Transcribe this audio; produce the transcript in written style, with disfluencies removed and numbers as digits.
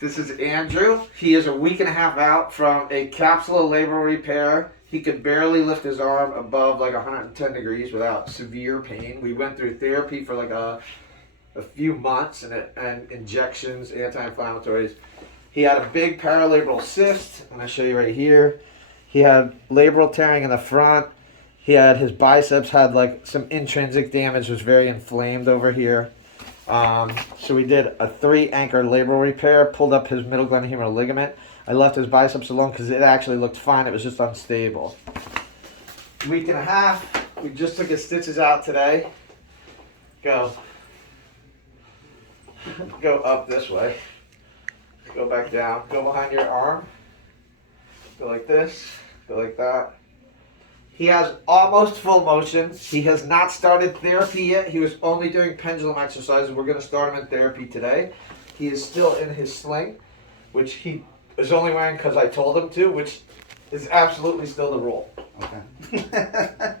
This is Andrew. He is a week and a half out from a capsular labral repair. He could barely lift his arm above like 110 degrees without severe pain. We went through therapy for like a few months and injections, anti-inflammatories. He had a big paralabral cyst, and I'll show you right here. He had labral tearing in the front. He had his biceps had like some intrinsic damage, was very inflamed over here. So we did a 3 Anchor Labral repair, pulled up his middle glenohumeral ligament. I left his biceps alone because it actually looked fine. It was just unstable. Week and a half. We just took his stitches out today. Go up this way. Go back down. Go behind your arm. Go like this. Go like that. He has almost full motion. He has not started therapy yet. He was only doing pendulum exercises. We're going to start him in therapy today. He is still in his sling, which he is only wearing because I told him to, which is absolutely still the rule. Okay.